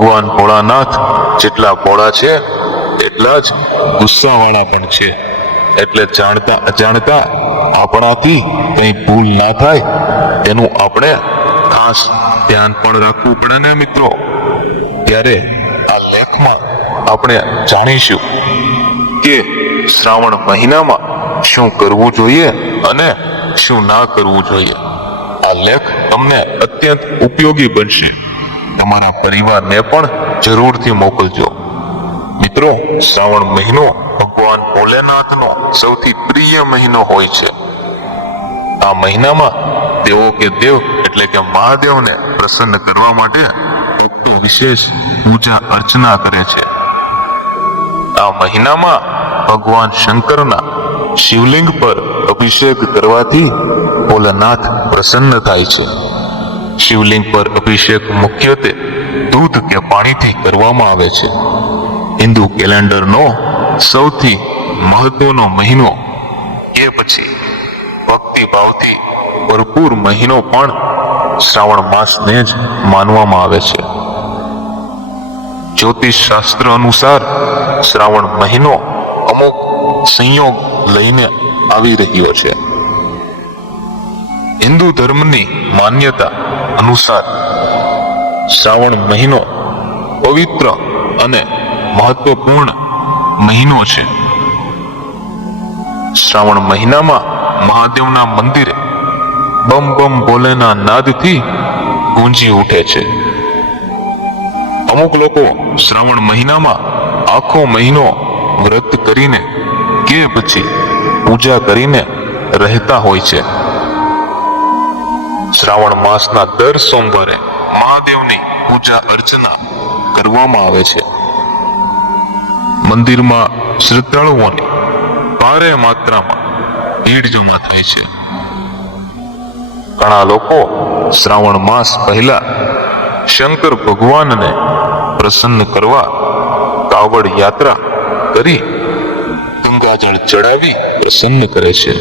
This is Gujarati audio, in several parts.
ભગવાન ભોળાનાથ જેટલા ભોળા છે એટલા જ ગુસ્સાવાળા પણ છે. એટલે જાણતા અજાણતા આપણાથી કંઈ ભૂલ ના થાય તેનું આપણે ખાસ ધ્યાન પણ રાખવું પડે ને મિત્રો. ત્યારે આ લેખમાં આપણે જાણીશું કે શ્રાવણ મહિનામાં શું કરવું જોઈએ અને શું ના કરવું જોઈએ. આ લેખ તમને અત્યંત ઉપયોગી બનશે. તમારા પરિવારને પણ જરૂરથી મોકલજો. મિત્રો, શ્રાવણ મહિનો ભગવાન ભોલેનાથનો સૌથી પ્રિય મહિનો હોય છે. આ મહિનામાં દેવો કે દેવ એટલે કે મહાદેવને પ્રસન્ન કરવા માટે ભક્તો વિશેષ પૂજા અર્ચના કરે છે. આ મહિનામાં ભગવાન શંકરના શિવલિંગ પર અભિષેક કરવાથી ભોલેનાથ પ્રસન્ન થાય છે. શિવલિંગ પર અભિષેક મુખ્યત્વે દૂધ કે પાણીથી કરવામાં આવે છે. હિન્દુ કેલેન્ડરનો સૌથી મહત્વનો મહિનો એ પછી ભક્તિભાવથી ભરપૂર મહિનો પણ શ્રાવણ માસને જ માનવામાં આવે છે. જ્યોતિષ શાસ્ત્ર અનુસાર શ્રાવણ મહિનો અમુક સંયોગ લઈને આવી રહ્યો છે. હિન્દુ ધર્મની માન્યતા અનુસાર શ્રાવણ મહિનો પવિત્ર અને મહત્વપૂર્ણ મહિનો છે. શ્રાવણ મહિનામાં મહાદેવના મંદિરે બમ બમ ભોલેના નાદથી ગુંજી ઉઠે છે. અમુક લોકો શ્રાવણ મહિનામાં આખો મહિનો વ્રત કરીને કે પછી પૂજા કરીને રહેતા હોય છે. શ્રાવણ માસના દર સોમવારે મહાદેવની પૂજા અર્ચના કરવામાં આવે છે. મંદિરમાં શ્રદ્ધાળુઓની ભારે માત્રામાં ભીડ જમા થાય છે. ઘણા લોકો શ્રાવણ માસ પહેલા શંકર ભગવાનને પ્રસન્ન કરવા કાવડ યાત્રા કરી ગંગાજળ ચડાવી પ્રસન્ન કરે છે.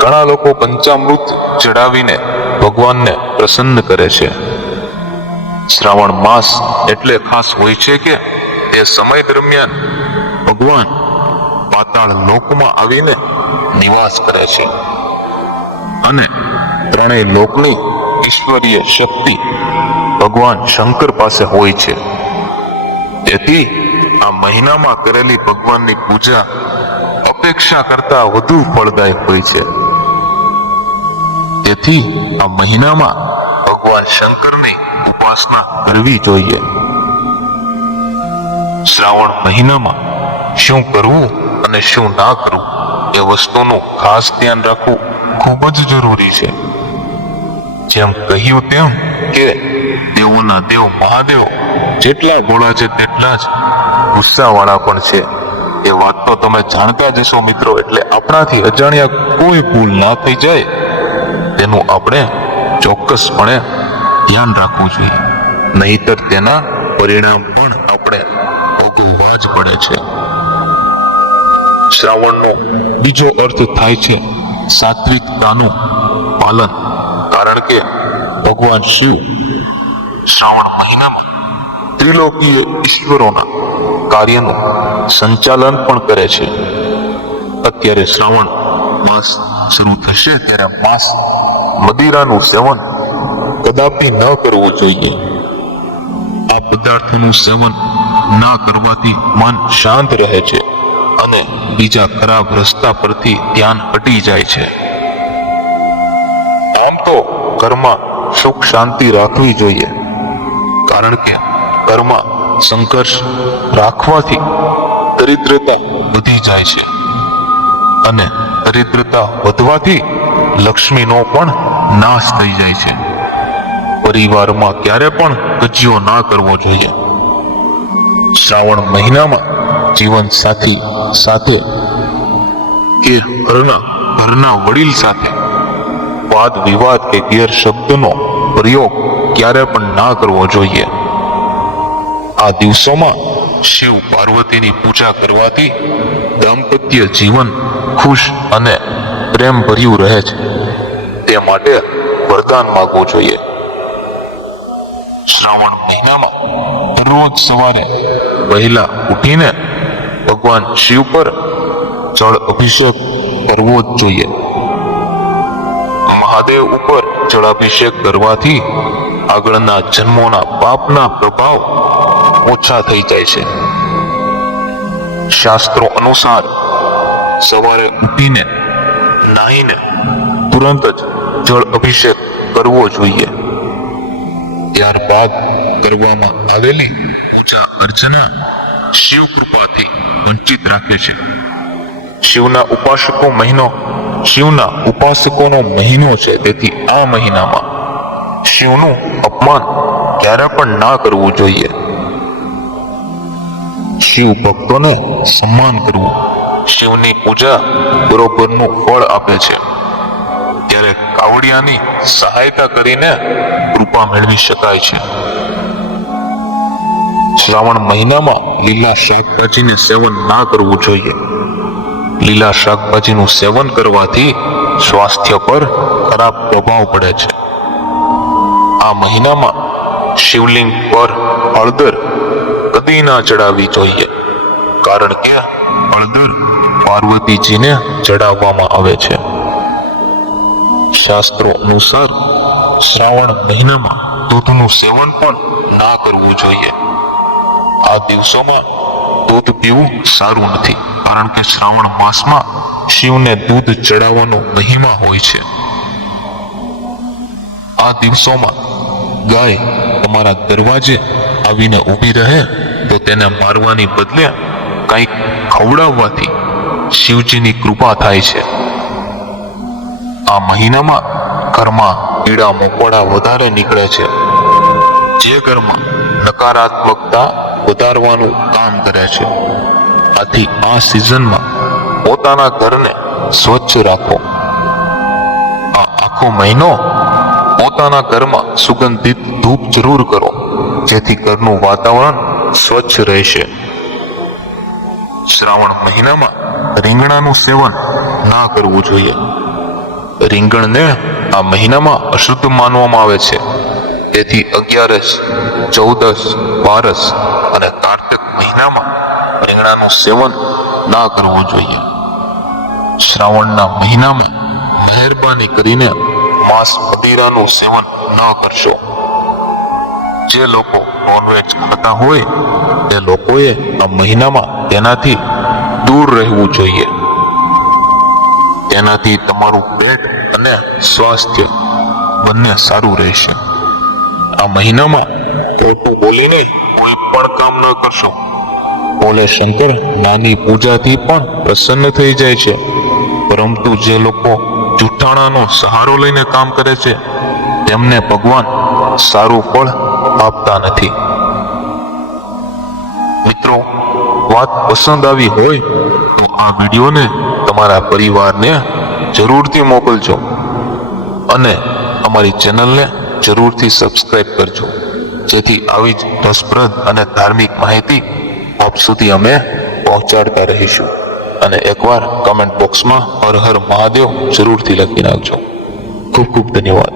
ઘણા લોકો પંચામૃત ચડાવીને ભગવાનને પ્રસન્ન કરે છે. શ્રાવણ માસ એટલે ખાસ હોય છે કે તે સમય દરમિયાન ભગવાન પાતાળ લોકમાં આવીને નિવાસ કરે છે અને ત્રણેય લોકની ઈશ્વરીય શક્તિ ભગવાન શંકર પાસે હોય છે. તેથી આ મહિનામાં કરેલી ભગવાનની પૂજા અપેક્ષા કરતા વધુ ફળદાયક હોય છે. તેથી આ મહિનામાં ભગવાન શંકરની ઉપાસના કરવી જોઈએ. શ્રાવણ મહિનામાં શું કરવું અને શું ના કરવું એ વસ્તુનું ખાસ ધ્યાન રાખવું ખૂબ જ જરૂરી છે. જેમ કહ્યું તેમ કે દેવોના દેવ મહાદેવ જેટલા ભોળા છે તેટલા જ ગુસ્સાવાળા પણ છે. એ વાત તો તમે જાણતા જ હશો મિત્રો. એટલે આપણાથી અજાણ્યા કોઈ ભૂલ ના થઈ જાય તેનું આપણે ચોક્કસપણે ધ્યાન રાખવું જોઈએ. નહીતર તેના પરિણામ પણ આપણે ભોગવવા જ પડે છે. શ્રાવણનો બીજો અર્થ થાય છે સાત્વિકતાનું પાલન. કારણ કે ભગવાન શિવ શ્રાવણ મહિનામાં ત્રિલોકીય ઈશ્વરોના કાર્યનું સંચાલન પણ કરે છે. અત્યારે શ્રાવણ માસ શરૂ થશે ત્યારે માંસ મદિરાનું સેવન કદાપી ન કરવું જોઈએ. આ પદાર્થોનું સેવન ના કરવાથી મન શાંત રહે છે અને બીજા ખરાબ રસ્તા પરથી ધ્યાન હટી જાય છે. આમ તો ઘરમાં સુખ શાંતિ રાખવી જોઈએ. કારણ કે ઘરમાં સંઘર્ષ રાખવાથી દરિદ્રતા વધી જાય છે અને દરિદ્રતા વધવાથી લક્ષ્મીનો પણ નાશ થઈ જાય છે. પરિવારમાં ક્યારે પણ કજિયો ના કરવો જોઈએ. શ્રાવણ મહિનામાં જીવન સાથી સાથે કે ઘરના વડીલ સાથે વાદ વિવાદ કે ગેરશબ્દનો પ્રયોગ ક્યારે પણ ના કરવો જોઈએ. આ દિવસોમાં શિવ પાર્વતીની પૂજા કરવાથી દાંપત્ય જીવન ખુશ અને પ્રેમ ભર્યું રહે છે. તે માટે વરદાન માંગવું જોઈએ. શ્રાવણ મહિનામાં દરરોજ સવારે વહેલા ઉઠીને ભગવાન શિવ પર જળ અભિષેક કરવો જ જોઈએ. મહાદેવ ઉપર જળાભિષેક કરવાથી આગળના જન્મોના પાપના પ્રભાવ ઓછા થઈ જાય છે. શાસ્ત્રો અનુસાર સવારે ઉઠીને નાહીને તુરંત જ જળ અભિષેક કરવો જોઈએ. ત્યારબાદ કરવામાં આવેલી પૂજા અર્ચના શિવ કૃપાથી વંચિત રાખે છે. શિવના ઉપાસકોનો મહિનો છે. તેથી આ મહિનામાં શિવનું અપમાન ક્યારે પણ ના કરવું જોઈએ. શિવ ભક્તોને સન્માન કરવું શિવની પૂજા બરોબરનું ફળ આપે છે. ત્યારે કાવડિયાની સહાયતા કરીને કૃપા મેળવી શકાય છે. શ્રાવણ મહિનામાં લીલા શાકભાજીને સેવન ના કરવું જોઈએ. લીલા શાકભાજીનું સેવન કરવાથી સ્વાસ્થ્ય પર ખરાબ પ્રભાવ પડે છે. આ મહિનામાં શિવલિંગ પર હળદર કદી ના ચડાવવી જોઈએ, કારણ કે હળદર પાર્વતીજીને ચડાવવામાં આવે છે. શાસ્ત્રો અનુસાર શ્રાવણ મહિનામાં દૂધનું સેવન પણ ના કરવું જોઈએ. આ દિવસોમાં દૂધ પીવું સારું નથી, કારણ કે શ્રાવણ માસમાં શિવને દૂધ ચડાવવાનો મહિમા હોય છે. આ દિવસોમાં ગાય તમારા દરવાજે આવીને ઊભી રહે તો તેને મારવાની બદલે કંઈક ખવડાવવાથી શિવજીની કૃપા થાય છે. આ મહિનામાં ઘરમાં કીડા મકોડા વધારે નીકળે છે, જે ઘરમાં નકારાત્મકતા વધારવાનું કામ કરે છે. આથી આ સિઝનમાં પોતાના ઘરને સ્વચ્છ રાખો. આ આખો મહિનો પોતાના ઘરમાં સુગંધિત ધૂપ જરૂર કરો, જેથી ઘરનું વાતાવરણ સ્વચ્છ રહેશે. શ્રાવણ મહિનામાં રીંગણાનું સેવન ના કરવું જોઈએ. રીંગણને આ મહિનામાં અશુદ્ધ માનવામાં આવે છે. તેથી 11, 14, 12 અને કાર્તિક મહિનામાં રીંગણાનું સેવન ના કરવું જોઈએ. શ્રાવણના મહિનામાં મહેરબાની કરીને માંસ મદિરાનું સેવન ના કરશો. જે લોકો નોનવેજ ખાતા હોય તે લોકોએ આ મહિનામાં તેનાથી દૂર રહેવું જોઈએ. તેનાથી તમારું પેટ અને સ્વાસ્થ્ય બંને સારું રહેશે. આ મહિનામાં ખોટું બોલીને કોઈ પણ કામ ન કરશો. ભોલે શંકર નાની પૂજાથી પણ પ્રસન્ન થઈ જાય છે, પરંતુ જે લોકો જુઠ્ઠાણાનો સહારો લઈને કામ કરે છે તેમને ભગવાન સારું ફળ આપતા નથી. મિત્રો, વાત પસંદ આવી હોય તો આ વિડીયોને તમારા પરિવારને જરૂરથી મોકલજો અને અમારી ચેનલને જરૂરથી સબસ્ક્રાઇબ કરજો, જેથી આવી જ રસપ્રદ અને ધાર્મિક માહિતી આપ સુધી અમે પહોંચાડતા રહીશું. અને એકવાર કમેન્ટ બોક્સમાં હર હર મહાદેવ જરૂરથી લખી નાખજો. ખૂબ ખૂબ ધન્યવાદ.